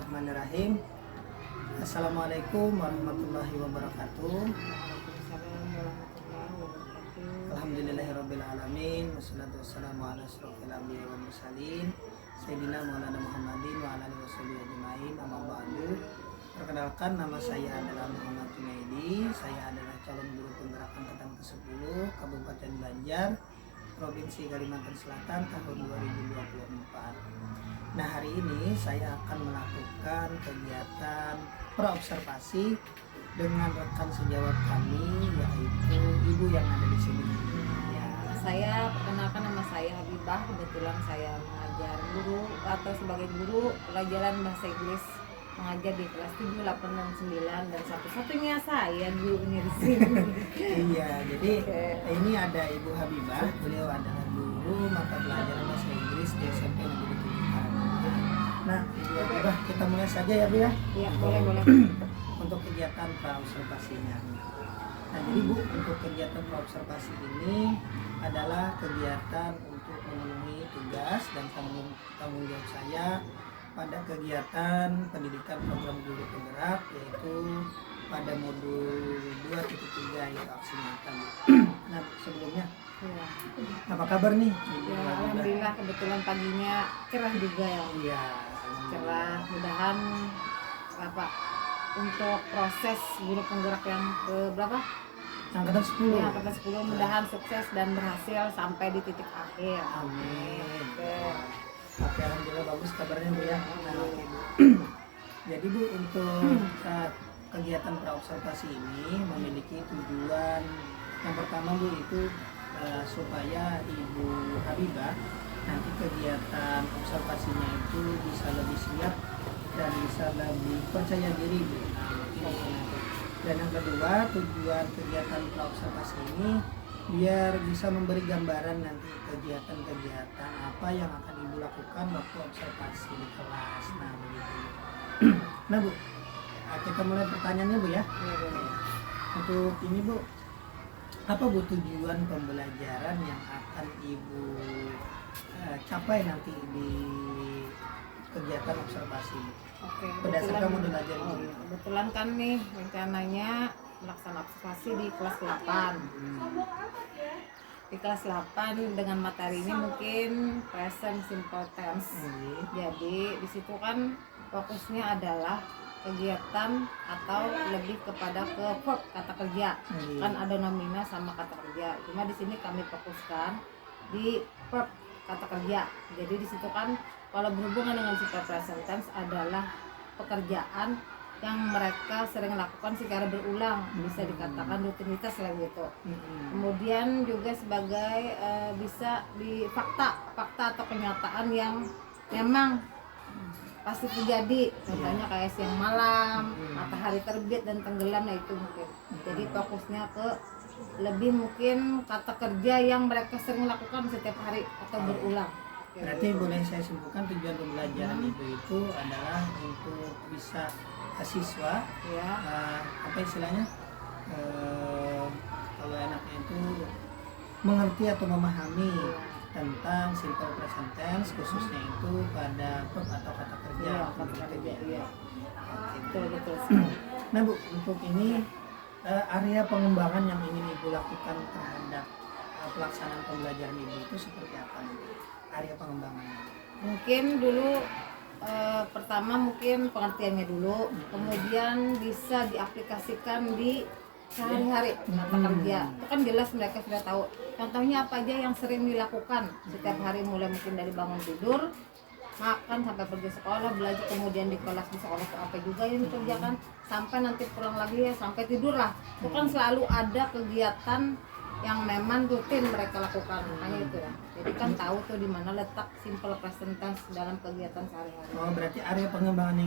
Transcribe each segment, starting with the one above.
Bismillahirrahmanirrahim. Assalamualaikum warahmatullahi wabarakatuh. Alhamdulillahirabbil alamin. Wassalatu wassalamu ala asyrofil anbiya'i wal mursalin Sayyidina Maulana Muhammadin wa ala alihi washabihi ajmain. Amma ba'du. Perkenalkan, nama saya adalah Muhammad Junaidi. Saya adalah calon guru penggerak angkatan ke-10 Kabupaten Banjar, Provinsi Kalimantan Selatan tahun 2024. Nah, hari ini saya akan melakukan kegiatan praobservasi dengan rekan sejawat kami, yaitu ibu yang ada di sini. Ya. Saya perkenalkan, nama saya Habibah. Kebetulan saya mengajar guru atau sebagai guru pelajaran bahasa Inggris, mengajar di kelas 7, 8, dan 9, dan satu-satunya saya gurunya di sini. Iya, jadi ini ada Ibu Habibah. Beliau adalah guru mata pelajaran bahasa Inggris di SMP Negeri 7 Karanganyar. Nah, Ibu Habibah, kita mulai saja ya, Bu ya. Iya, boleh. Untuk kegiatan praobservasinya. Nah, jadi Bu, untuk kegiatan praobservasi ini adalah kegiatan untuk memenuhi tugas dan tanggung jawab saya pada kegiatan pendidikan program guru penggerak, yaitu pada modul 2.3 yaitu aksi nyata. Nah, sebelumnya Ya. apa kabar nih, Ibu? Ya, alhamdulillah kebetulan paginya cerah juga ya. Iya, Cerah, mudahan untuk proses guru penggerak yang ke berapa? angkatan 10. Ya, angkatan 10 mudahan sukses dan berhasil sampai di titik akhir. Amin. Oke. Oke, alhamdulillah bagus kabarnya, Bu ya. Nah, oke, Bu. Jadi Bu, untuk kegiatan praobservasi ini memiliki tujuan yang pertama, Bu, itu supaya Ibu Habibah nanti kegiatan observasinya itu bisa lebih siap dan bisa lebih percaya diri, Bu. Dan yang kedua, tujuan kegiatan praobservasi ini biar bisa memberi gambaran nanti kegiatan-kegiatan apa yang akan Ibu lakukan waktu observasi di kelas. Nah, begitu. Nah, Bu, kita mulai pertanyaannya, Bu ya. Untuk ini, Bu, apa Bu tujuan pembelajaran yang akan Ibu capai nanti di kegiatan observasi? Oke, Berdasarkan modul ajar ini. kebetulan kan nih rencananya melaksanakan observasi di kelas 8. Di kelas 8 dengan materinya mungkin present simple tense. Jadi di situ kan fokusnya adalah kegiatan atau lebih kepada ke verb, kata kerja. Kan ada nomina sama kata kerja. Cuma di sini kami fokuskan di verb, kata kerja. Jadi di situ kan kalau berhubungan dengan simple present tense adalah pekerjaan yang mereka sering lakukan secara berulang, bisa dikatakan rutinitas lah gitu. Kemudian juga sebagai bisa di fakta atau kenyataan yang memang pasti terjadi, contohnya kayak siang malam, matahari terbit dan tenggelam, nah itu mungkin. Jadi fokusnya ke lebih mungkin kata kerja yang mereka sering lakukan setiap hari atau berulang. Berarti boleh saya simpulkan tujuan pembelajaran Ibu itu adalah untuk bisa siswa Ya. Apa istilahnya, kalau enaknya itu mengerti atau memahami tentang simple present tense, khususnya itu pada verb atau kata kerja. Iya, kata kerja. Iya. Oke. Betul. Nah, Bu, untuk ini area pengembangan yang ingin Ibu lakukan terhadap pelaksanaan pembelajaran Ibu itu seperti apa, Bu? Area pengembangannya. Mungkin dulu pertama mungkin pengertiannya dulu, kemudian bisa diaplikasikan di sehari-hari kata kerja. Itu kan jelas mereka sudah tahu. Contohnya apa aja yang sering dilakukan setiap hari, mulai mungkin dari bangun tidur, makan, sampai pergi sekolah, belajar, kemudian di kelas di sekolah itu apa juga yang dikerjakan, sampai nanti pulang lagi ya sampai tidur lah. Itu kan selalu ada kegiatan yang memang rutin mereka lakukan, makanya itu ya. Jadi kan tahu tuh di mana letak simple present tense dalam kegiatan sehari-hari. Oh, berarti area pengembangan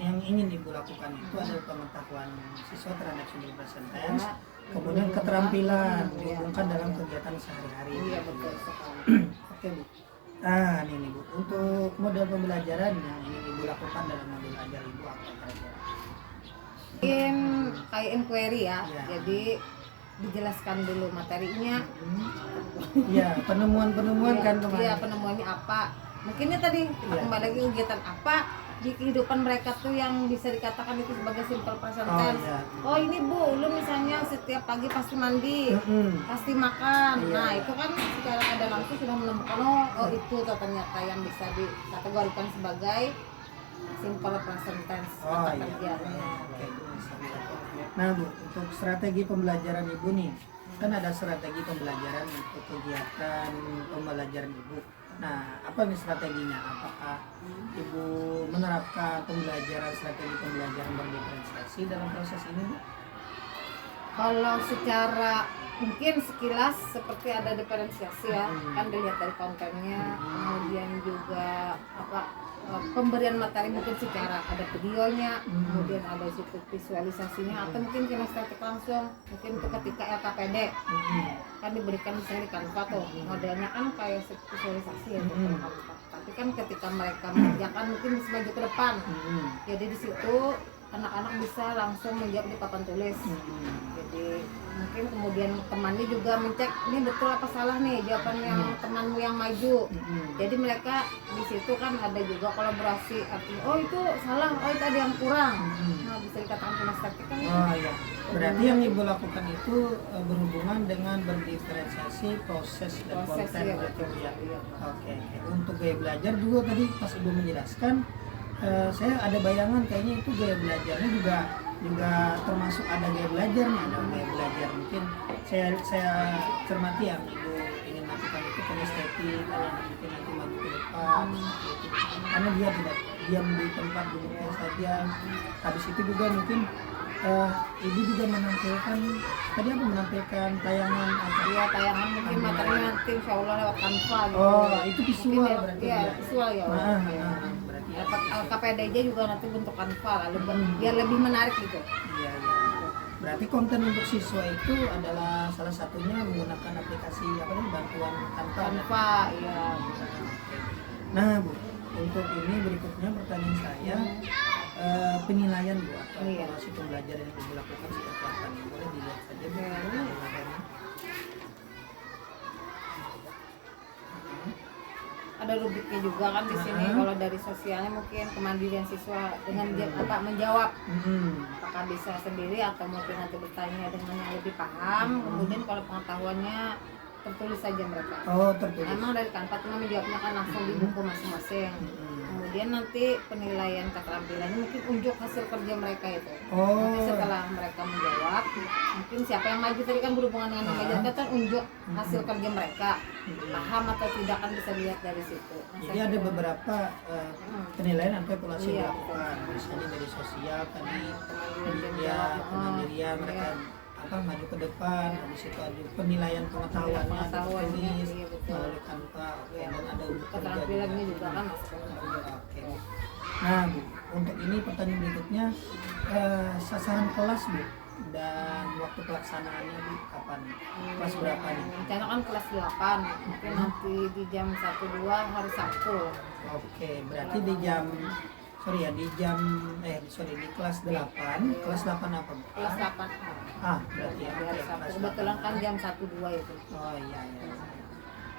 yang ingin Ibu lakukan itu adalah pengetahuan siswa terhadap simple present tense, kemudian keterampilan dihubungkan dalam kegiatan sehari-hari. Iya, betul sekali. Oke, Bu. Nah, ini Bu, untuk model pembelajaran yang ingin Ibu lakukan dalam modul ajar Ibu apa kira-kira? Mungkin kayak inquiry ya. Ya. Jadi dijelaskan dulu materinya. Iya, penemuan kan kemarin. Iya, penemuannya apa. Mungkinnya tadi kita kembali lagi kegiatan apa, di kehidupan mereka tuh yang bisa dikatakan itu sebagai simple present Oh, tense. iya. Oh ini bu, lu misalnya setiap pagi pasti mandi, pasti makan. Iya, Nah iya. itu kan secara ada langsung sudah menemukan oh itu tuh ternyata yang bisa dikategorikan sebagai simple present tense kata iya. kerjanya. Oke. Nah Bu, untuk strategi pembelajaran Ibu nih, kan ada strategi pembelajaran untuk kegiatan pembelajaran Ibu. Nah, apa nih strateginya? Apakah Ibu menerapkan strategi pembelajaran berdiferensiasi dalam proses ini, Bu? Kalau secara mungkin sekilas seperti ada diferensiasi ya, kan dilihat dari kontennya, kemudian juga pemberian materi mungkin secara ada videonya, kemudian ada situ visualisasinya, atau mungkin kinestetik langsung, mungkin itu ketika LKPD kan diberikan misalnya di Canva tuh modelnya kan kayak visualisasi ya di Canva. Tapi kan ketika mereka mengerjakan mungkin bisa maju ke depan, jadi di situ anak-anak bisa langsung menjawab di papan tulis. Jadi mungkin kemudian temannya juga mencek ini betul apa salah nih jawaban yang temanmu yang maju. Jadi mereka di situ kan ada juga kolaborasi, artinya oh itu salah, oh itu ada yang kurang. Nah bisa dikatakan kinestetik kan itu. Oh iya. Berarti yang Ibu lakukan itu berhubungan dengan berdiferensiasi proses dan konten ya, gitu betul. ya. Iya. Oke. Untuk gaya belajar juga tadi pas Ibu menjelaskan, saya ada bayangan kayaknya itu gaya belajarnya juga termasuk ada gaya belajarnya, ada gaya belajar mungkin saya cermati yang Ibu ingin lakukan itu kinestetik, karena mungkin nanti maju ke depan gitu. Karena dia tidak diam di tempat duduknya saja. Habis itu juga mungkin Ibu juga menampilkan tayangan apa? Iya tayangan mungkin materi nanti insya Allah lewat Canva gitu. Oh itu visual Mungkin berarti ya, ya? visual ya. Berarti ya. Dapat LKPD juga nanti bentuk Canva lalu biar lebih menarik gitu. Iya, iya. Berarti konten untuk siswa itu adalah salah satunya menggunakan aplikasi apa nih bantuan Canva ya. Nah Bu, untuk ini berikutnya pertanyaan saya, penilaian Bu atau Iya. evaluasi pembelajaran yang Ibu lakukan seperti apa nih? Boleh dilihat saja Bu. Iya. Penilaiannya. Ada rubriknya juga kan di sini. Kalau dari sosialnya mungkin kemandirian siswa dengan dia menjawab apakah bisa sendiri atau mungkin nanti bertanya dengan yang lebih paham. Kemudian kalau pengetahuannya tertulis saja mereka. Oh tertulis. Memang dari Canva cuma menjawabnya kan langsung di buku masing-masing. Kemudian nanti penilaian keterampilannya mungkin unjuk hasil kerja mereka itu. Nanti setelah mereka menjawab, mungkin siapa yang maju tadi kan berhubungan dengan mengajarkan kan unjuk hasil kerja mereka. Paham atau tidak kan bisa lihat dari situ. Jadi ada beberapa penilaian atau evaluasi Iya, dilakukan, misalnya dari sosial tadi, Kemandirian kemandirian mereka maju ke depan, habis itu ada penilaian pengetahuannya tertulis iya, betul. melalui Canva, oke, dan ada untuk kerja Keterampilannya juga kan masuk. Oke. Nah Bu, untuk ini pertanyaan berikutnya, sasaran kelas Bu dan waktu pelaksanaannya Bu kapan? Kelas berapa nih? Rencana kan kelas 8, mungkin nanti di jam 1-2 hari Sabtu. Oke, berarti di kelas 8, kelas 8 apa Bu? Kelas 8 Berarti ya, di hari oke, Sabtu. kelas Kebetulan 8. kan jam 1-2 itu. Oh iya.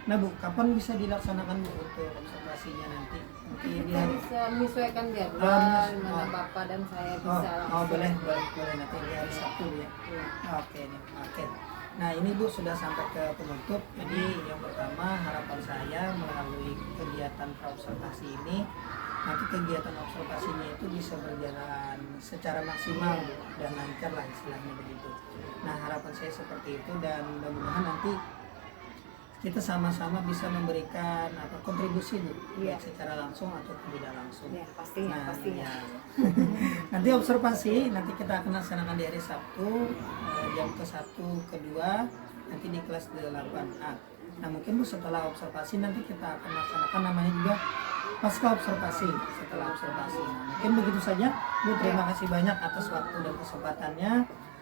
Nah Bu, kapan bisa dilaksanakan Bu untuk observasinya nanti? Mungkin di Kita hari bisa menyesuaikan jadwal mana Bapak dan saya bisa boleh nanti di hari Sabtu ya. Iya. Oke. Nah ini Bu sudah sampai ke penutup. Jadi yang pertama harapan saya melalui kegiatan praobservasi ini, nanti kegiatan observasinya itu bisa berjalan secara maksimal Bu, dan lancar lah istilahnya begitu. Nah harapan saya seperti itu, dan mudah-mudahan nanti kita sama-sama bisa memberikan kontribusi Bu, baik secara langsung atau tidak langsung. Ya, pastinya. Ya. Nanti observasi nanti kita akan laksanakan di hari Sabtu jam ke-1, ke-2 nanti di kelas 8A. Nah mungkin Bu setelah observasi nanti kita akan laksanakan namanya juga pasca observasi. Setelah observasi, nah, mungkin begitu saja Bu. Terima kasih banyak atas waktu dan kesempatannya.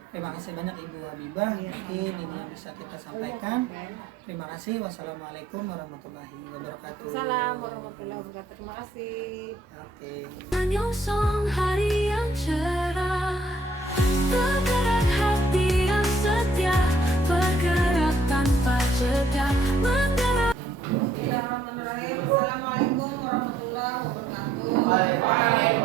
Terima kasih banyak Ibu Habibah. Mungkin ini yang bisa kita sampaikan. Terima kasih. Wassalamualaikum warahmatullahi wabarakatuh. Assalamualaikum warahmatullahi wabarakatuh. Terima kasih. Oke. Menyongsong hari yang cerah, tergerak hati yang setia, bergerak tanpa jeda, menggerak. Bismillahirrahmanirrahim. Assalamualaikum warahmatullahi wabarakatuh. Waalaikumsalam.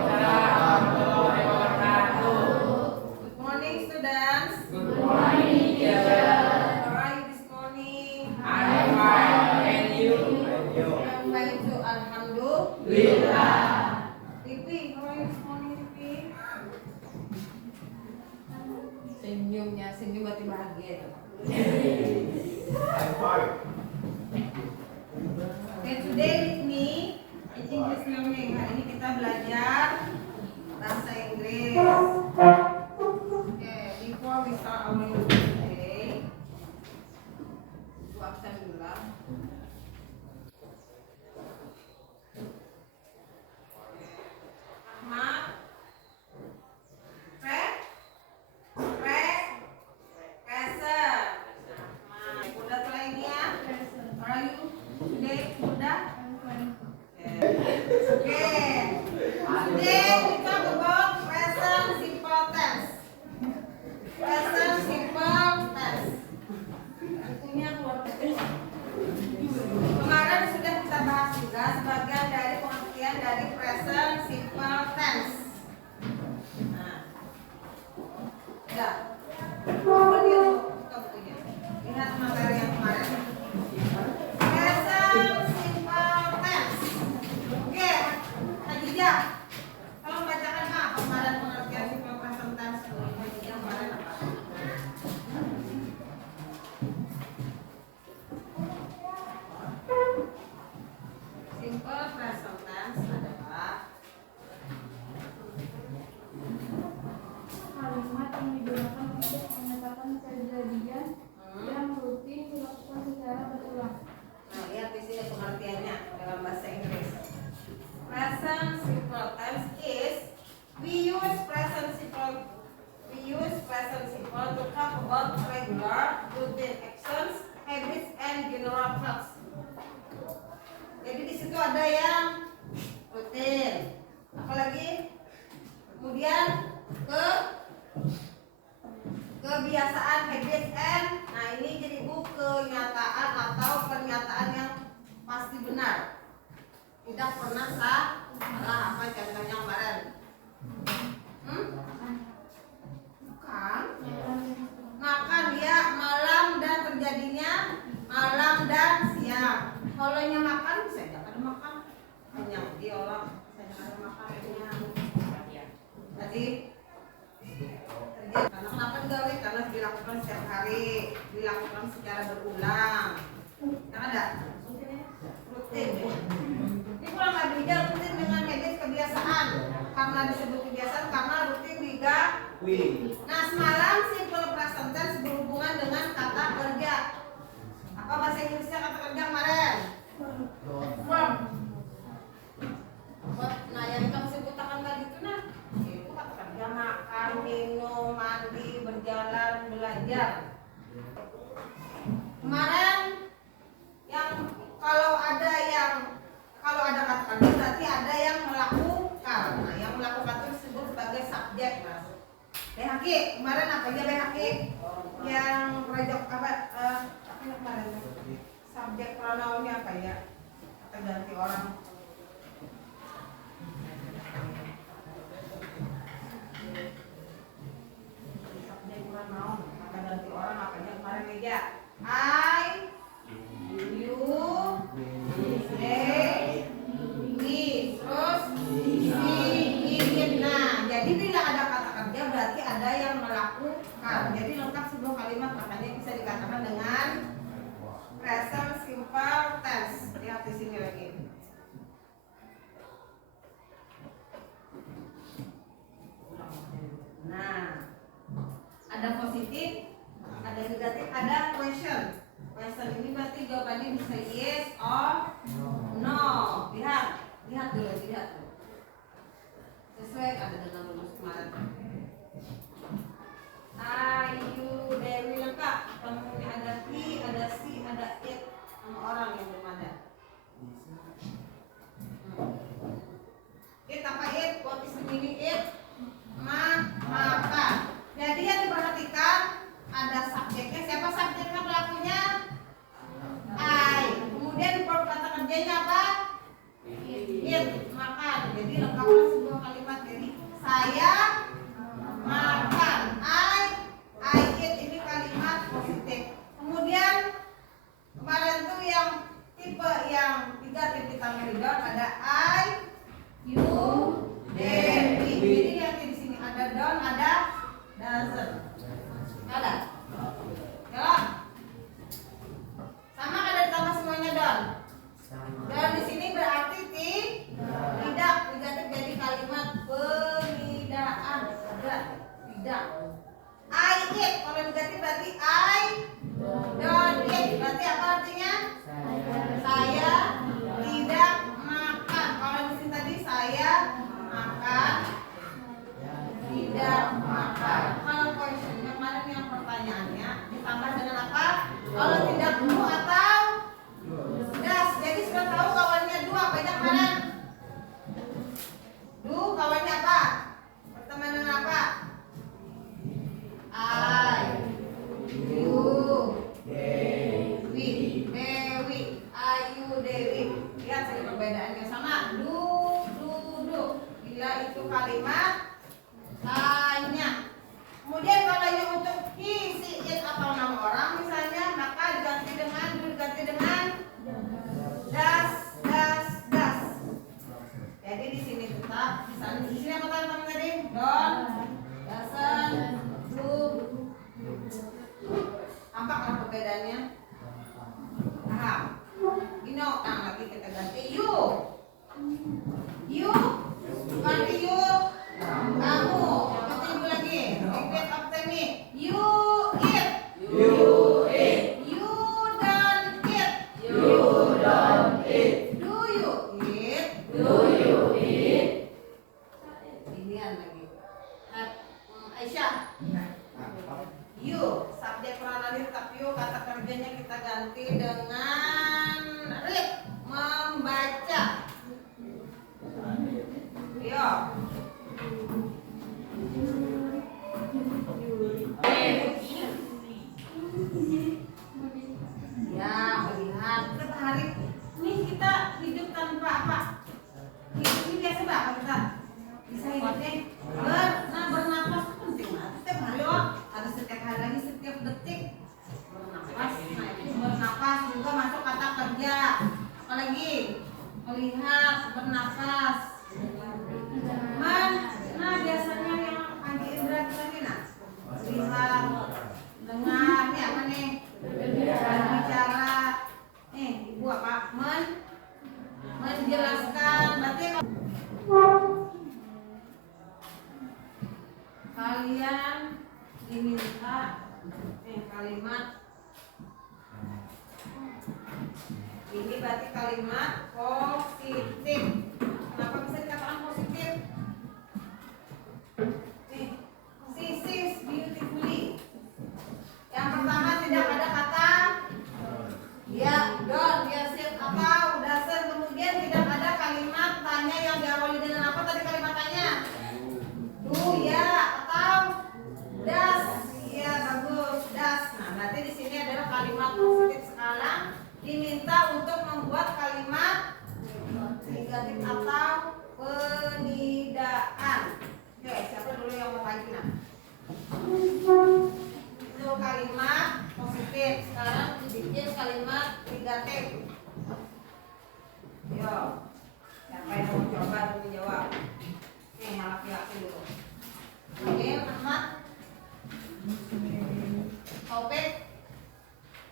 punya senyum berarti bahagia. Okay, today with me in English learning. Hari ini kita belajar bahasa Inggris. Okay, before we start our lesson today, gua absen dulu lah. Ahmad, Fred, Present. Udah mulai ini ya? Are you today? Udah? Okay. Today we talk about present simple tense. Present simple tense. Ini aku kemarin sudah kita bahas juga sebagian dari pengertian dari present simple tense. Nah, udah. Lihat materi yang kemarin. Present simple tense. Oke, Khadijah, tolong bacakan apa kemarin pengertian simple present tense Khadijah kemarin apa? Simple present tense adalah kalimat yang digunakan untuk menyatakan kejadian yang rutin dilakukan secara berulang. Nah, lihat di sini pengertiannya dalam bahasa Inggris. Present simple tense is we use present simple to talk about regular, routine actions, habits, and general thoughts. Jadi di situ ada yang rutin, apalagi kemudian kebiasaan, habits, and nah ini jadi kenyataan atau pernyataan yang pasti benar, tidak pernah salah. Apa contohnya kemarin? Bukan makan ya, malam dan terjadinya malam dan siang. Kalau yang makan bisa tidak ada makan, kenyang dia orang saya ada makan kenyang. Tadi karena kenapa digawe? Karena dilakukan setiap hari, dilakukan secara berulang. Yang ada rutin. Ini kurang lebih rutin dengan habit kebiasaan. Karena disebut kebiasaan karena rutin digawe. Nah, semalam simple present tense berhubungan dengan kata kerja. Apa bahasa Inggrisnya kata kerja kemarin? Verb. Nah, yang kamu sebutkan tadi itu nah itu kata kerja: makan, minum, mandi, berjalan, belajar. Kemarin yang kalau ada kata kerja berarti ada yang melakukan. Nah, yang melakukan itu disebut sebagai subjek, Mas. BHK kemarin apa aja BHK? Yang project apa kemarin? Subjek pronounnya apa ya? Kata ganti orang. Kata ganti orang apa aja kemarin meja? I, you, they, we, terus he, it. Nah, jadi bila ada kata kerja berarti ada yang melakukan. Jadi lengkap sebuah kalimat, makanya bisa dikatakan dengan present simple tense. Lihat di sini lagi. Nah, ada positif, ada negatif, ada question. Question ini berarti jawabannya bisa yes or no. Lihat dulu. Sesuai ada dengan rumus kemarin. You, Dewi lengkap. Kemudian ada he, ada she, ada it, sama orang yang belum ada. It apa it? What is the meaning it? Makan. Jadi yang diperhatikan ada subjeknya. Siapa subjeknya, pelakunya? I. Kemudian verb kata kerjanya apa? It. Makan. Jadi lengkaplah sebuah kalimat. Jadi saya makan. I eat. Ini kalimat positif. Kemudian kemarin tuh yang tipe yang 3 titik ditambah di down ada I, you, they. Jadi lihat di sini ada down, ada doesn't. Ada? Jalan. Sama ada ditambah semuanya Don. Dan di sini berarti tidak negatif jadi kalimat penidaan. Ada tidak. I eat kalau negatif berarti I don't eat. Berarti apa artinya? Saya tidak makan. Kalau di sini tadi saya makan tidak makan. Kalau questionnya mana yang pertanyaannya ditambah dengan apa? Kalau tidak do atau das. Jadi sudah tahu kawannya do apa aja kemarin? Do kawannya apa? Berteman dengan apa? I, you, Dewi, I, you, Dewi. Lihat saja perbedaannya sama do. Bila itu kalimat tanya. Kemudian kalau ini untuk he, she, it atau nama orang misalnya, maka diganti dengan do, diganti dengan das. Jadi di sini tetap di sini apa teman-teman tadi? Don't, doesn't, do. Nampak kan perbedaannya? Paham? Nah lagi kita ganti you. You, bukan you. Kamu, ganti ibu lagi. Repeat after me. You eat. You don't eat. Do you eat? Inian lagi. Aisyah. You, subjek pronoun tetap you, kata kerjanya kita ganti dengan read, membaca. Yo. Ya, melihat setiap hari ini kita hidup tanpa apa? Hidup ini biasa banget kita. Bisa hidupnya bernapas itu penting banget. Setiap hari ada setiap hari lagi setiap detik bernapas. Nah itu bernapas juga masuk kata kerja. Apalagi melihat, bernapas. Nah biasanya yang anti indera kita nih lihat, dengar, ini apa nih? Berbicara. Ibu apa? Menjelaskan. Berarti kalian diminta kalimat ini berarti kalimat positif. Kenapa bisa dikatakan positif? This is beautifully. Yang pertama tidak ada kata ya, don't, ya, sit atau doesn't. Kemudian tidak ada kalimat tanya yang diawali dengan apa tadi kalimat tanya? Do, ya, atau does. Ya, bagus, does. Nah, berarti di sini adalah kalimat positif. Sekarang diminta untuk membuat kalimat negatif atau penidaan. Oke, siapa dulu yang mau kaji? Itu kalimat positif. Sekarang dibikin kalimat negatif. Yo, siapa yang mau coba dulu jawab? Yang laki-laki dulu. Oke, Ahmad.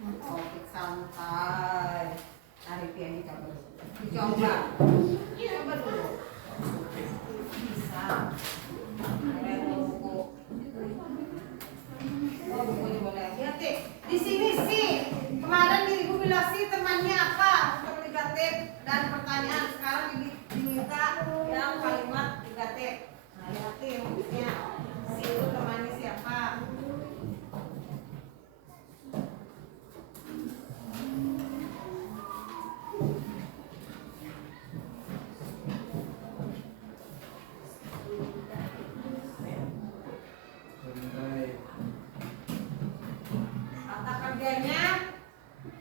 Topik santai. Tarik yang dicoba. Coba dulu. Bisa. Ada buku. Oh, bukunya boleh. Lihat deh. Di sini sih. Kemarin Ibu bilang sih temannya apa untuk negatif dan pertanyaan. Sekarang diminta yang kalimat negatif. Nah, lihat deh bukunya. Si itu temannya siapa? Kata kerjanya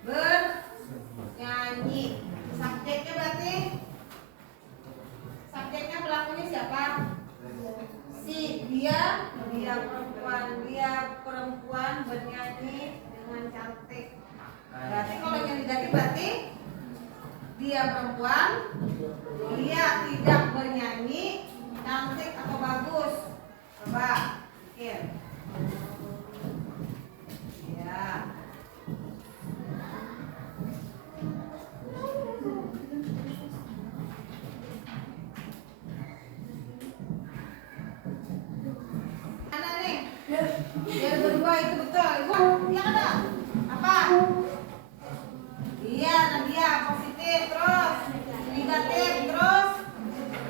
bernyanyi. Subjeknya berarti subjeknya pelakunya siapa? Dia perempuan bernyanyi dengan cantik. Berarti kalau yang negatif berarti dia perempuan, dia tidak bernyanyi, cantik atau bagus. Coba pikir. Dia berdua itu betul. Ibu, iya kan dah? Apa? Iya, Nadia positif terus negatif terus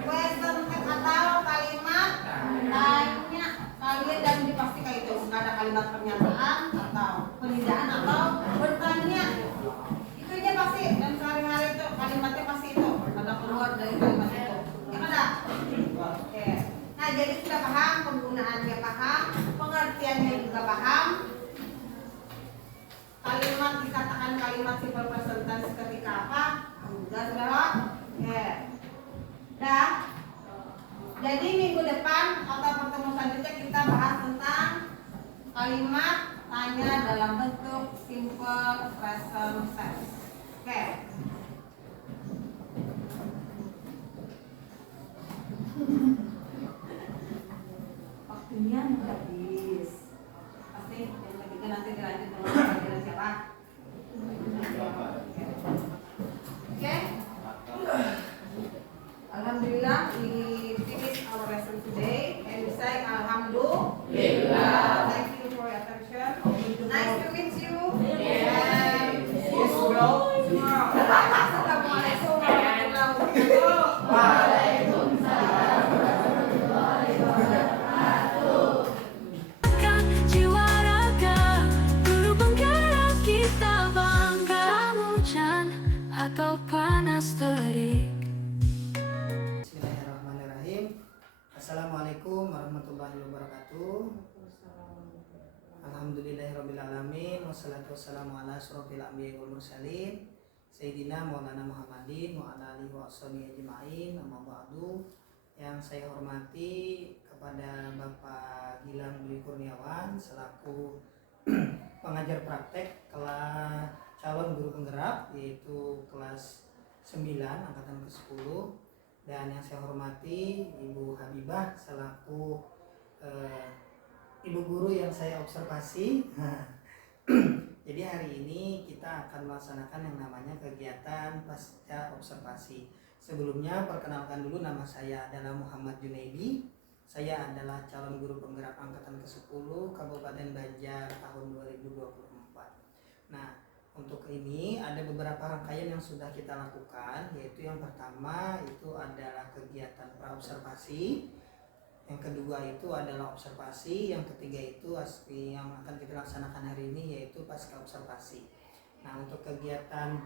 question atau kalimat tanya kalian dan pasti kayak itu nggak ada kalimat pernyataan atau penidaan atau bertanya itu aja pasti dan sehari-hari itu kalimatnya pasti itu ada keluar dari kalimat itu ya kan dah? Oke. Nah jadi sudah paham penggunaannya paham pengertiannya juga paham. Kalimat dikatakan kalimat simple present tense ketika apa? Sudah lewat. Oke. Dah. Jadi minggu depan atau pertemuan selanjutnya kita bahas tentang kalimat tanya dalam bentuk simple present tense. Oke. Waktunya habis. Pasti yang ketiga nanti dilanjut dengan pelajaran siapa? Oke. Alhamdulillah we finish our lesson today and we say Alhamdulillah. Thank you for your attention. Nice to meet you. And see you tomorrow. Assalamualaikum warahmatullahi wabarakatuh. Waalaikumsalam warahmatullahi wabarakatuh. Jiwa raga guru penggerak kita bangga. Hujan atau panas terik. Bismillahirrahmanirrahim. Assalamualaikum warahmatullahi wabarakatuh. Alhamdulillahirrabbilalamin. Wassalatu wassalamu ala asrofil anbiya'i wal mursalin Sayyidina Maulana Muhammadin wa ala alihi wa ashabihi ajma'in. Amma ba'du. Yang saya hormati kepada Bapak Gilang Dwi Kurniawan selaku pengajar praktek kelas calon guru penggerak yaitu kelas 9 angkatan ke-10, dan yang saya hormati Ibu Habibah selaku ibu guru yang saya observasi. Jadi hari ini kita akan melaksanakan yang namanya kegiatan pasca observasi. Sebelumnya perkenalkan dulu, nama saya adalah Muhammad Junaidi. Saya adalah calon guru penggerak angkatan ke-10 Kabupaten Banjar tahun 2024. Nah, untuk ini ada beberapa rangkaian yang sudah kita lakukan, yaitu yang pertama itu adalah kegiatan praobservasi, yang kedua itu adalah observasi, yang ketiga itu yang akan kita laksanakan hari ini yaitu pasca observasi. Nah, untuk kegiatan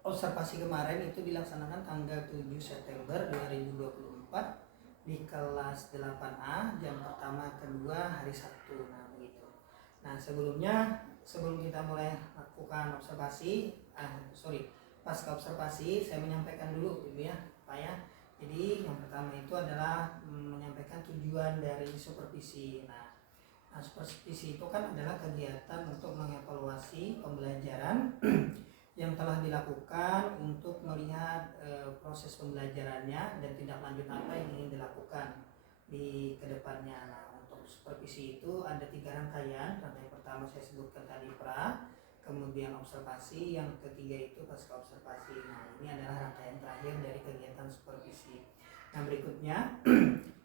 observasi kemarin itu dilaksanakan tanggal 7 September 2024 di kelas 8A, jam pertama kedua hari Sabtu. Nah, begitu. Nah, sebelum kita mulai lakukan observasi, pasca observasi, saya menyampaikan dulu Ibu ya, Pak ya. Jadi yang pertama itu adalah menyampaikan tujuan dari supervisi. Nah, supervisi itu kan adalah kegiatan untuk mengevaluasi pembelajaran yang telah dilakukan untuk melihat proses pembelajarannya dan tindak lanjut apa yang ingin dilakukan di kedepannya. Nah, untuk supervisi itu ada 3 rangkaian. Rangkaian pertama saya sebutkan tadi kemudian observasi, yang ketiga itu pasca observasi. Nah, ini adalah rangkaian terakhir dari kegiatan supervisi. Nah, berikutnya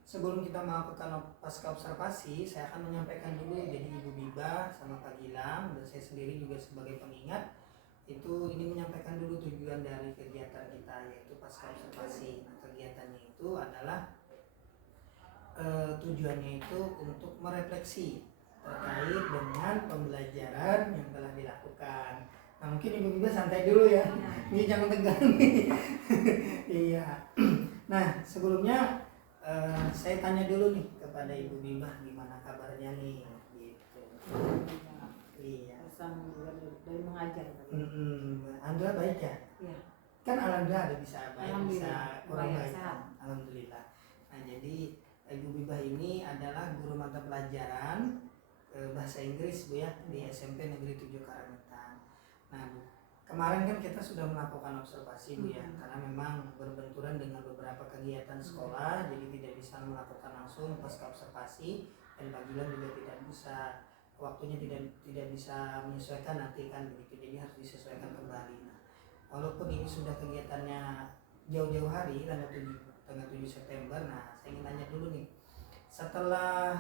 sebelum kita melakukan pasca observasi, saya akan menyampaikan dulu, jadi Ibu Biba sama Pak Gilang dan saya sendiri juga sebagai pengingat itu ini menyampaikan dulu tujuan dari kegiatan kita yaitu pasca observasi. Nah, kegiatannya itu adalah tujuannya itu untuk merefleksi terkait dengan pembelajaran yang telah dilakukan. Nah, mungkin Ibu Biba santai dulu ya, ini jangan tegang nih. Iya. Nah, sebelumnya saya tanya dulu nih kepada Ibu Biba, gimana kabarnya nih gitu. Iya. Dari mengajar. Alhamdulillah baik ya. Iya. Kan alhamdulillah ada bisa baik, bisa kurang baik. Sehat. Alhamdulillah. Nah, jadi Ibu Biba ini adalah guru mata pelajaran bahasa Inggris Bu ya di SMP Negeri 7 Karangnetan. Nah, Bu, kemarin kan kita sudah melakukan observasi Bu ya, karena memang berbenturan dengan beberapa kegiatan sekolah, jadi tidak bisa melakukan langsung pasca observasi, dan Pak Gilang juga tidak bisa, waktunya tidak bisa menyesuaikan nanti kan begitu, jadi harus disesuaikan kembali. Nah, walaupun ini sudah kegiatannya jauh-jauh hari tanggal 7 September, nah saya ingin tanya dulu nih, setelah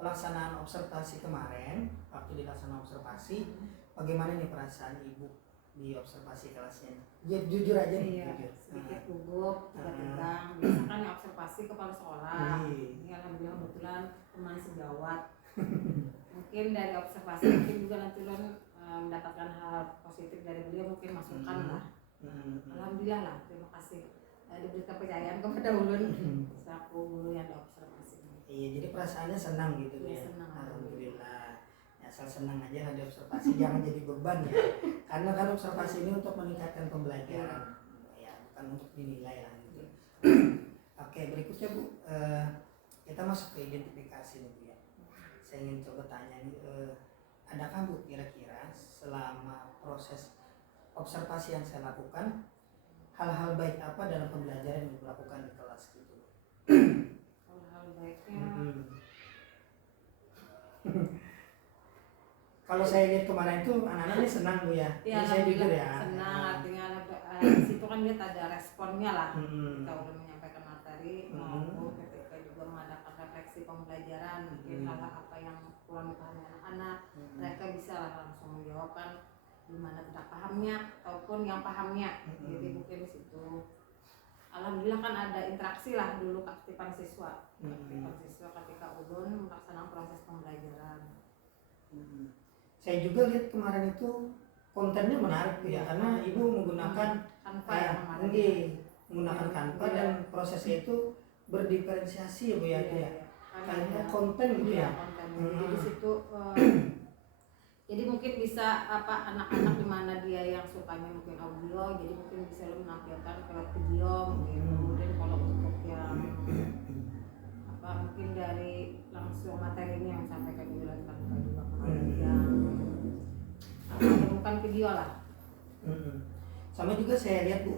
pelaksanaan observasi kemarin, waktu dilaksanakan observasi, bagaimana nih perasaan ibu di observasi kelasnya? Jujur aja nih, Iya, jujur. sedikit gugup, tegang. Biasa kan yang observasi kepala sekolah. Iya. Ini alhamdulillah kebetulan teman sejawat. Mungkin dari observasi mungkin juga nanti Lon mendapatkan hal positif dari beliau, mungkin masukan lah. Alhamdulillah lah, terima kasih diberi kepercayaan kepada Ulun selaku guru yang diobservasi. Iya, jadi perasaannya senang gitu Iya, ya. senang. Alhamdulillah. Ya, asal senang aja ada observasi, jangan jadi beban ya. Karena kan observasi ini untuk meningkatkan pembelajaran, ya bukan untuk dinilai lah gitu. Oke, berikutnya Bu, kita masuk ke identifikasi nih Bu ya. Saya ingin coba tanya nih, adakah Bu kira-kira selama proses observasi yang saya lakukan, hal-hal baik apa dalam pembelajaran yang dilakukan di kelas gitu? Hal-hal baiknya. Kalau saya lihat kemarin itu anak-anak ini senang Bu ya. Ya, Ini saya jujur ya. senang, artinya di situ kan dia ada responnya lah. Kita udah menyampaikan materi maupun ketika juga mengadakan refleksi pembelajaran, mungkin hal apa yang kurang dipahami anak-anak, mereka bisa lah langsung menjawabkan di mana tidak pahamnya ataupun yang pahamnya. Jadi mungkin di situ alhamdulillah kan ada interaksi lah dulu keaktifan siswa. Keaktifan siswa ketika ulun melaksanakan proses pembelajaran. Saya juga lihat kemarin itu kontennya menarik tuh ya, karena ibu menggunakan Canva yang kemarin. menggunakan Canva dan prosesnya itu berdiferensiasi ya Bu ya, Iya, ya. iya. Kayaknya konten gitu ya. Konten. Jadi di situ jadi mungkin bisa apa anak-anak di mana dia yang sukanya mungkin audio, jadi mungkin bisa lo menampilkan lewat video mungkin. Kemudian kalau untuk yang apa mungkin dari langsung materinya yang sampaikan di bulan Canva juga kemarin yang bukan video lah. Sama juga saya lihat Bu,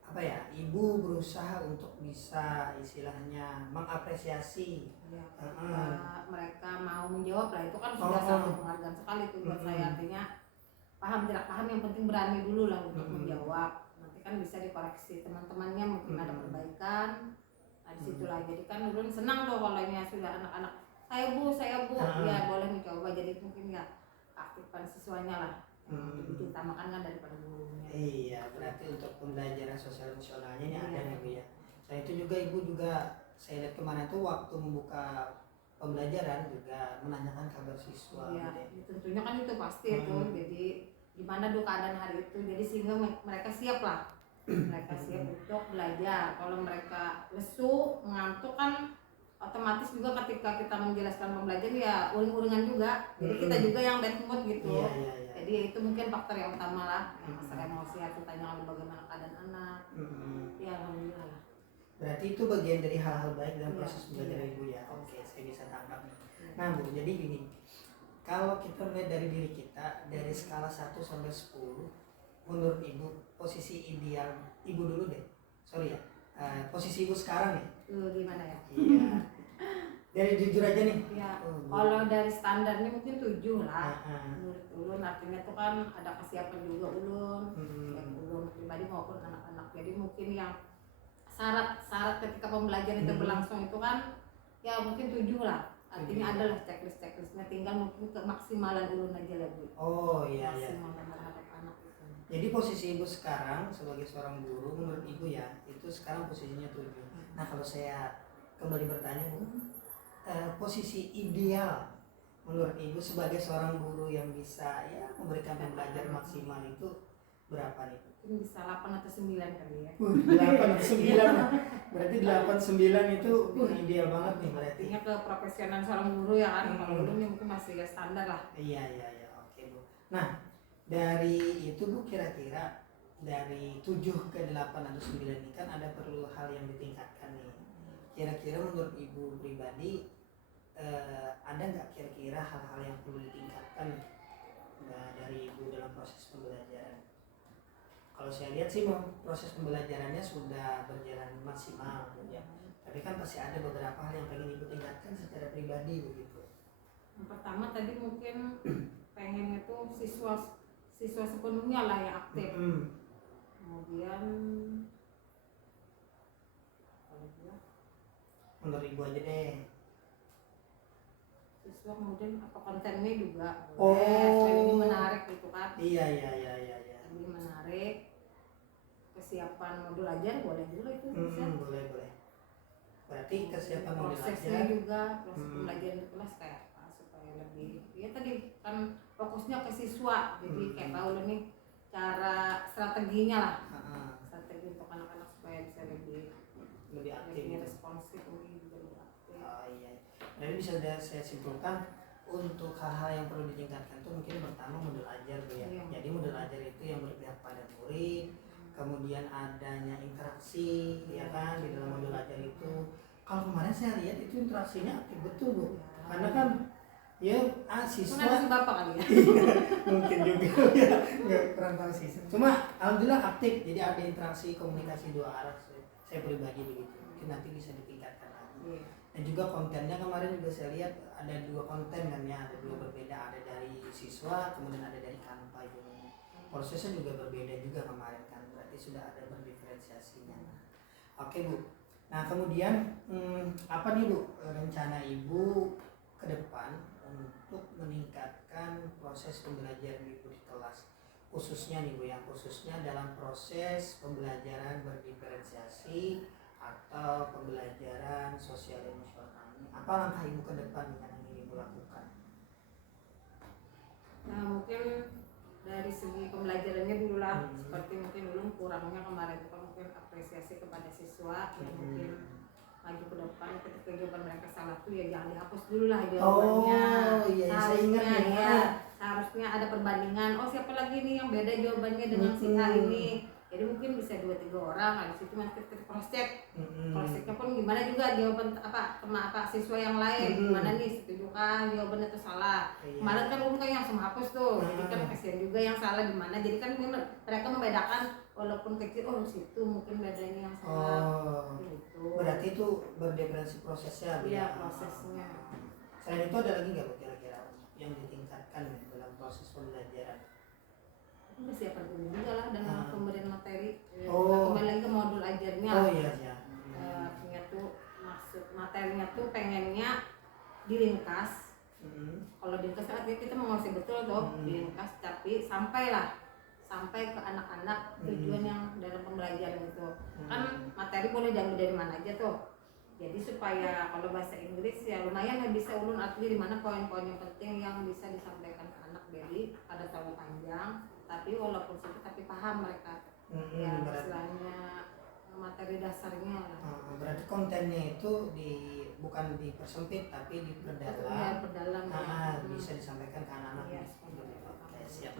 apa ya, ibu berusaha untuk bisa istilahnya mengapresiasi Ya, mereka mau menjawab lah itu kan sudah sangat penghargaan sekali itu buat saya, artinya paham tidak paham yang penting berani dulu lah untuk menjawab, nanti kan bisa dikoreksi teman-temannya mungkin ada perbaikan. Nah disitulah jadi kan ulun senang tuh kalau ini sudah anak-anak saya bu ya boleh mencoba, jadi mungkin ya aktifkan siswanya lah yang lebih diutamakan kan daripada gurunya. Iya, berarti untuk pembelajaran sosial emosionalnya ini ada nih Bu ya. Selain itu juga ibu juga saya lihat kemarin tuh waktu membuka pembelajaran juga menanyakan kabar siswa. Iya, gitu. tentunya kan itu pasti itu. Jadi gimana tuh keadaan hari itu. Jadi sehingga mereka siap lah. Mereka siap untuk belajar. Kalau mereka lesu, ngantuk kan otomatis juga ketika kita menjelaskan pembelajaran ya uring-uringan juga. Jadi kita juga yang bad mood gitu. Iya. Jadi itu mungkin faktor yang utama lah. Yang masalah emosi harus ditanyakan bagaimana keadaan anak. Ya alhamdulillah lah. Berarti itu bagian dari hal-hal baik dalam proses belajar ibu ya. Oke, saya bisa tangkap. Nah Bu, jadi gini, kalau kita melihat dari diri kita dari skala 1 sampai 10, menurut ibu posisi ideal ibu dulu deh. Sorry ya, posisi ibu sekarang nih. Gimana ya? Iya. Dari jujur aja nih. Ya, kalau dari standarnya mungkin 7 lah. Menurut ulun artinya itu kan ada kesiapan juga ulun, baik ulun pribadi maupun anak-anak. Jadi mungkin yang syarat ketika pembelajaran itu berlangsung itu kan ya mungkin 7 lah. Artinya adalah checklistnya, tinggal mungkin kemaksimalan ulun aja lah Bu. Oh iya. Maksimal terhadap anak itu. Jadi posisi ibu sekarang sebagai seorang guru menurut ibu ya itu sekarang posisinya 7. Nah kalau saya kembali bertanya Bu, posisi ideal menurut ibu sebagai seorang guru yang bisa ya memberikan pembelajaran maksimal itu berapa nih? Mungkin bisa 8 atau 9 kali ya. 8 atau 9. Berarti 8 9 itu ideal banget nih berarti. Artinya ke profesional seorang guru ya kan. Kalau ulun mungkin masih ya standar lah. Iya. Oke Bu. Nah dari itu Bu kira-kira dari 7 ke 8 atau 9 ini kan ada perlu hal yang ditingkatkan nih. Kira-kira menurut ibu pribadi ada nggak kira-kira hal-hal yang perlu ditingkatkan dari ibu dalam proses pembelajaran? Kalau saya lihat sih proses pembelajarannya sudah berjalan maksimal ya. Tapi kan pasti ada beberapa hal yang pengen ibu tingkatkan secara pribadi begitu. Yang pertama tadi mungkin pengen itu siswa sepenuhnya lah yang aktif. Kemudian menurut ibu aja deh. siswa, kemudian apa kontennya juga Oh. supaya lebih menarik gitu kan. Iya. Lebih menarik. Kesiapan modul ajar boleh juga itu bisa. Boleh. Berarti kesiapan modul Prosesnya ajar. juga, proses pembelajaran di kelas kayak apa supaya lebih, ya tadi kan fokusnya ke siswa, jadi kayak tahu lo nih cara strateginya lah, strategi untuk anak-anak supaya bisa lebih Aktif. responsif, mungkin juga lebih aktif. Oh iya. Jadi bisa saya simpulkan untuk hal-hal yang perlu ditingkatkan itu mungkin pertama modul ajar Bu ya. Iya. Jadi modul ajar itu yang berpihak pada murid, kemudian adanya interaksi ya kan di dalam modul ajar itu. Kalau kemarin saya lihat itu interaksinya aktif betul Bu. Karena kan ya siswa Mungkin si bapak kali ya. mungkin juga ya nggak kurang tahu sih. Cuma alhamdulillah aktif, jadi ada interaksi komunikasi dua arah. Saya pribadi begitu. Mungkin nanti bisa ditingkatkan lagi. Iya. Dan juga kontennya kemarin juga saya lihat ada 2 konten kan ya, ada 2 berbeda, ada dari siswa kemudian ada dari Canva juga. Prosesnya juga berbeda juga kemarin kan, berarti sudah ada berdiferensiasinya. Oke Bu. Nah kemudian apa nih Bu rencana Ibu ke depan untuk meningkatkan proses pembelajaran Ibu di kelas, khususnya nih Bu ya, khususnya dalam proses pembelajaran berdiferensiasi atau pembelajaran sosial emosional. Apa langkah Ibu ke depan yang ingin Ibu lakukan? Nah mungkin dari segi pembelajarannya dulu lah, seperti mungkin dulu kurangnya kemarin itu mungkin apresiasi kepada siswa yang mungkin maju ke depan ketika jawaban mereka salah tuh ya jangan dihapus dulu lah jawabannya. Iya, saya ingat Seharusnya seharusnya ada perbandingan, oh siapa lagi nih yang beda jawabannya dengan si A ini. Jadi mungkin bisa 2-3 orang, nah di situ nanti kita cross check. Cross checknya pun gimana juga jawaban apa siswa yang lain, gimana nih setuju kan jawabannya itu salah. Kemarin kan umum kan yang langsung hapus tuh, jadi kan kasihan juga yang salah di mana. Jadi kan mereka membedakan walaupun kecil, oh situ mungkin bedanya yang salah. Gitu. Berarti itu berdiferensi prosesnya. Iya prosesnya. Selain itu ada lagi nggak Bu kira-kira yang ditingkatkan dalam proses pembelajaran? Persiapan dulu juga lah dengan pemberian materi. Oh. Kembali lagi ke modul ajarnya. Oh iya. Artinya tuh maksud materinya tuh pengennya diringkas. Kalau diringkas artinya kita menguasai betul tuh diringkas, tapi sampai ke anak-anak tujuan yang dalam pembelajaran itu. Kan materi boleh diambil dari mana aja tuh. Jadi supaya kalau bahasa Inggris ya lumayan ya bisa ulun artinya di mana poin-poin yang penting yang bisa disampaikan ke anak, jadi ada terlalu panjang tapi walaupun sedikit tapi paham mereka. Ya istilahnya materi dasarnya lah. Berarti kontennya itu bukan dipersempit tapi diperdalam. Ya, perdalam. Bisa disampaikan ke anak-anak. Ya, Oke, siap.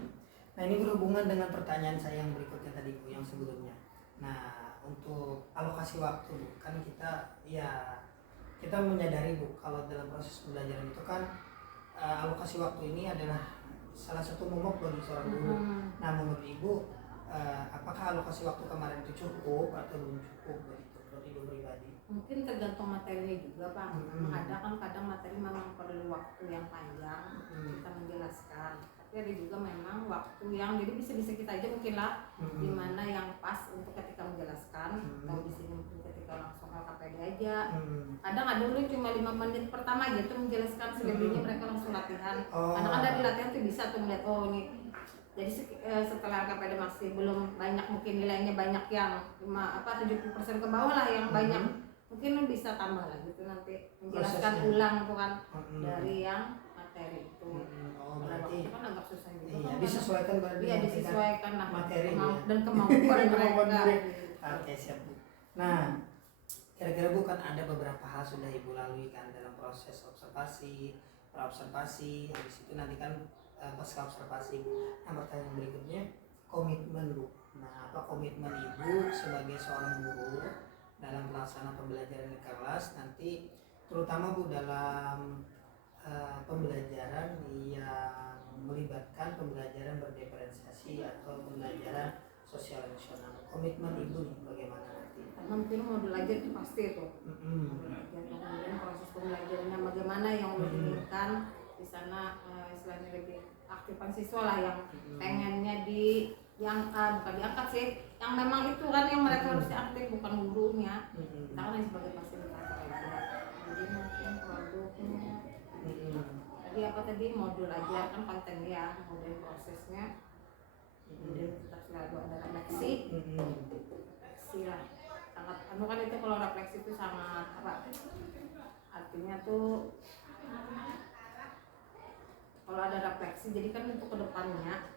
Nah ini berhubungan dengan pertanyaan saya yang berikutnya tadi Bu, yang sebelumnya. Nah untuk alokasi waktu Bu, kan kita menyadari Bu kalau dalam proses pembelajaran itu kan alokasi waktu ini adalah salah satu momok bagi seorang guru. Nah menurut Ibu apakah alokasi waktu kemarin itu cukup atau belum cukup begitu menurut Ibu pribadi? Mungkin tergantung materinya juga Pak. Kadang materi memang perlu waktu yang panjang kita menjelaskan. Tapi ada juga memang waktu yang jadi bisa kita aja mungkin lah di mana yang pas untuk ketika menjelaskan. Atau di sini mungkin ketika langsung LKPD aja. Kadang ada dulu cuma 5 menit pertama gitu menjelaskan, selebihnya mereka langsung latihan. Karena kan dari latihan tuh bisa tuh melihat oh ini. Jadi setelah LKPD masih belum banyak, mungkin nilainya banyak yang 70% ke bawah lah yang banyak. Mungkin bisa tambah lah gitu nanti menjelaskan ulang tuh kan dari yang materi itu. Berarti kan agak susah juga. Iya, disesuaikan berarti. Iya, disesuaikan lah materi dan kemampuan mereka. Oke, siap Bu. Nah, kira-kira Bu kan ada beberapa hal sudah Ibu lalui kan dalam proses observasi, praobservasi, habis itu nanti kan pasca observasi. Nah, pertanyaan berikutnya komitmen Bu. Nah, apa komitmen Ibu sebagai seorang guru dalam pelaksanaan pembelajaran di kelas nanti, terutama Bu dalam pembelajaran yang melibatkan pembelajaran berdiferensiasi atau pembelajaran sosial emosional. Komitmen Ibu nih bagaimana nanti? Mungkin modul aja itu pasti itu. Kemudian proses pembelajarannya bagaimana yang diinginkan di sana, istilahnya lebih aktifan siswa lah yang pengennya bukan diangkat sih, yang memang itu kan yang mereka harus aktif, bukan gurunya. Kita kan sebagai fasilitator aja. Jadi mungkin produknya tadi modul aja kan konten ya, kemudian prosesnya, kemudian tetap selalu ada refleksi, refleksi lah. Sangat, kan itu kalau refleksi itu sangat apa? Artinya tuh kalau ada refleksi, jadi kan untuk kedepannya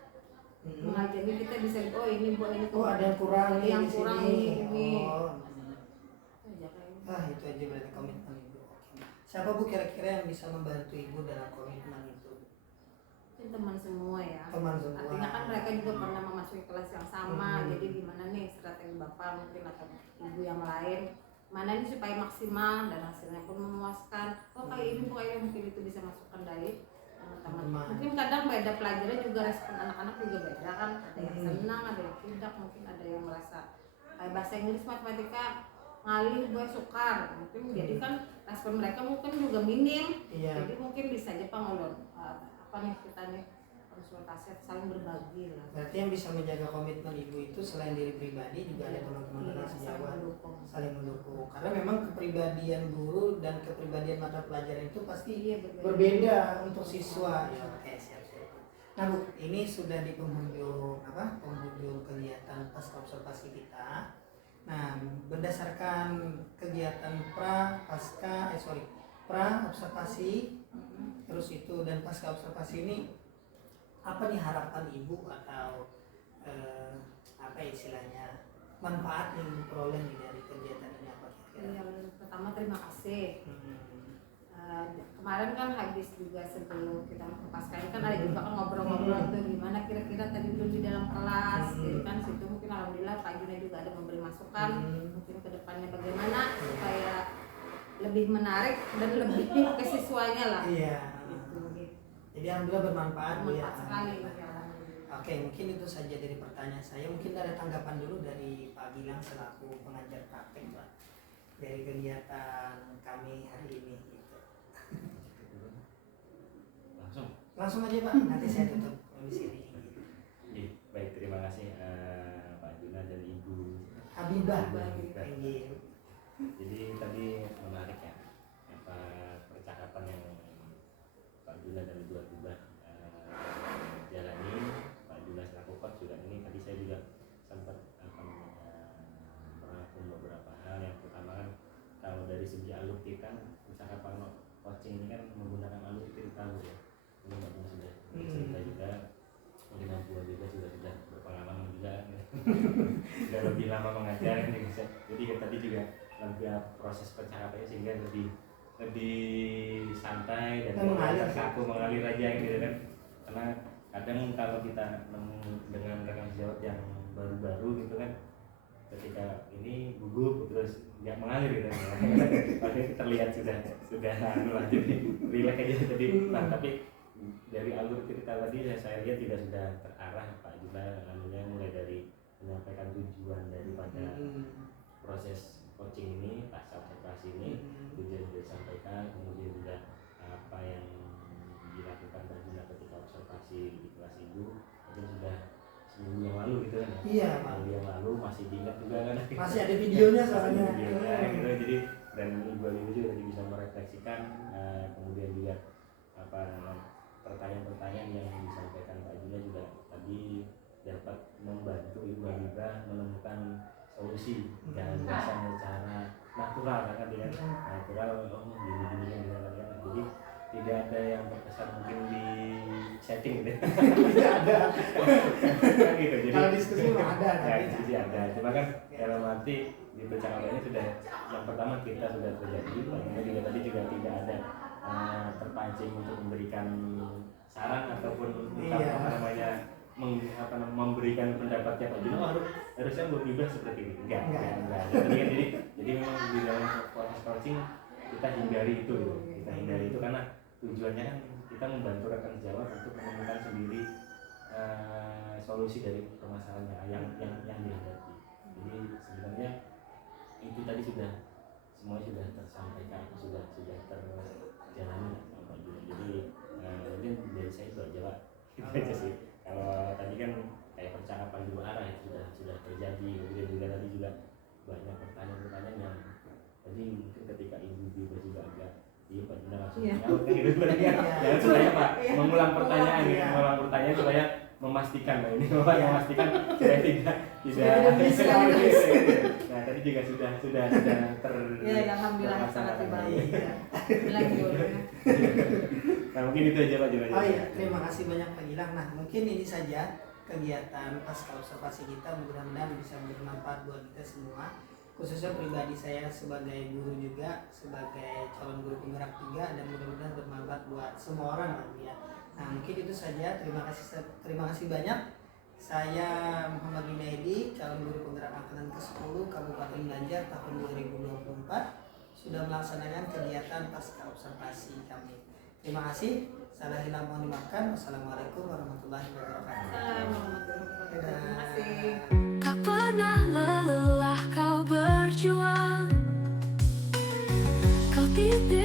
mengajari kita bisa oh ini bu ini Oh ada yang kurang yang di kurang sini. ini. Oh. Aja kayak gitu. Itu aja berarti komitmen ibu. Oke. Siapa bu kira-kira yang bisa membantu ibu dalam komitmen itu? Mungkin teman semua ya. Teman semua. Artinya kan mereka juga pernah memasuki kelas yang sama, jadi gimana nih strategi bapak mungkin atau ibu yang lain, mana nih supaya maksimal dan hasilnya pun memuaskan. Oh kayak ini bu kayak mungkin itu bisa masukkan dari teman-teman. Mungkin kadang beda pelajaran juga, respon anak-anak juga beda kan, ada yang senang, ada yang tidak, mungkin ada yang merasa kayak bahasa Inggris, matematika ngalih gue sukar, mungkin jadi kan respon mereka mungkin juga minim. Jadi mungkin bisa aja pengulur apa nih kita nih konsultasi saling berbagi lah. Berarti yang bisa menjaga komitmen ibu itu selain diri pribadi juga ada teman-teman Iya, sejawat saling mendukung. Karena memang kepribadian guru dan kepribadian mata pelajaran itu pasti berbeda. berbeda untuk siswa. Ya, oke, siap. Nah bu, ini sudah di penghujung penghujung kegiatan pasca observasi kita. Nah berdasarkan kegiatan pra observasi terus itu dan pasca observasi ini apa nih harapan ibu atau apa istilahnya manfaat yang diperoleh dari kegiatan ini apa kira-kira? Yang pertama terima kasih. Kemarin kan habis juga sebelum kita pasca ini kan ada juga kan ngobrol-ngobrol tuh gimana kira-kira tadi dulu di dalam kelas. Jadi kan situ mungkin alhamdulillah Pak Juna juga ada memberi masukan mungkin kedepannya bagaimana supaya lebih menarik dan lebih ke siswanya lah. Iya. Gitu. Jadi alhamdulillah bermanfaat bu ya. Sekali. Oke, mungkin itu saja dari pertanyaan saya. Mungkin ada tanggapan dulu dari Pak Gilang selaku pengajar praktek Pak dari kegiatan kami hari ini. Gitu. Langsung aja Pak. Nanti saya tutup di sini. Baik, terima kasih Pak Juna dan Ibu Habibah. Iya. Jadi tadi menarik ya apa percakapan yang Pak Juna dan Ibu Habibah jalani. Pak Juna selaku coach juga ini tadi saya juga sempat merangkum beberapa hal. Yang pertama kan kalau dari segi alur kita percakapan coaching ini kan menggunakan alur kita tahu ya. Ini Pak Juna sudah cerita juga, mungkin Ibu Habibah juga sudah berpengalaman juga sudah lebih lama mengajar ini bisa. Jadi tadi juga lebih proses percakapannya sehingga lebih santai dan mengalir aja gitu kan. Karena kadang kalau kita dengan rekan sejawat yang baru-baru gitu kan, ketika ini gugup terus nggak mengalir gitu kan, pasti terlihat sudah jadi relax aja jadi. Nah tapi dari alur cerita tadi saya lihat tidak sudah terarah Pak Juna, alurnya mulai dari menyampaikan tujuan daripada proses coaching ini, pasca observasi ini, tujuan sudah disampaikan, kemudian juga apa yang dilakukan Pak Juna ketika observasi di kelas ibu, itu sudah seminggu yang lalu gitu kan ya. Iya. Seminggu yang lalu masih diingat juga kan. Masih ada videonya soalnya. Videonya gitu. Jadi dan Ibu juga tadi bisa merefleksikan, kemudian juga apa pertanyaan-pertanyaan yang disampaikan Pak Juna juga tadi dapat membantu Ibu Habibah menemukan solusi dan bahasa secara natural kan dia natural gini kan. Jadi tidak ada yang terkesan mungkin di setting gitu. Tidak ada. Gitu. Jadi Kalau diskusi mah ada. Ya, diskusi ada. Cuma kan dalam arti di percakapan ini sudah yang pertama kita sudah terjadi, bagaimana juga tadi juga tidak ada terpancing untuk memberikan saran ataupun memberikan pendapatnya Pak Juna harusnya berubah seperti ini. Enggak. Jadi memang di dalam proses coaching kita hindari itu karena tujuannya kan kita membantu rekan sejawat untuk menemukan sendiri solusi dari permasalahannya yang dihadapi. Jadi sebenarnya itu tadi semuanya sudah tersampaikan, sudah terjalani sama Pak Juna. Jadi mungkin dari saya itu aja Pak. Itu aja sih. Kalau tadi kan kayak percakapan dua arah itu sudah terjadi, kemudian juga tadi juga banyak pertanyaan yang tadi mungkin ketika Ibu juga agak Pak Juna langsung Iya. Nyaut kan gitu berarti kan. Iya. Jangan supaya Pak Iya. mengulang pertanyaan gitu, Iya. mengulang pertanyaan supaya memastikan lah ini Bapak Iya. memastikan supaya tidak tidak bisa. Nah tadi juga sudah ter Iya, alhamdulillah sangat dibantu. Iya. Bilang dulu. Nah mungkin itu aja Pak jawabannya. Oh iya, terima kasih banyak Pak Gilang. Nah, mungkin ini saja kegiatan pasca observasi kita, mudah-mudahan bisa bermanfaat buat kita semua. Khususnya pribadi saya sebagai guru juga, sebagai calon guru penggerak juga, dan mudah-mudahan bermanfaat buat semua orang lah ya. Nah, mungkin itu saja. Terima kasih banyak. Saya Muhammad Junaidi, calon guru penggerak angkatan ke-10 Kabupaten Banjar tahun 2024, sudah melaksanakan kegiatan pasca observasi kami. Terima kasih. Salah hilang mohon dimaafkan. Wassalamualaikum warahmatullahi wabarakatuh. Assalamualaikum. Terima kasih. Tak pernah lelah kau berjuang. Kau titik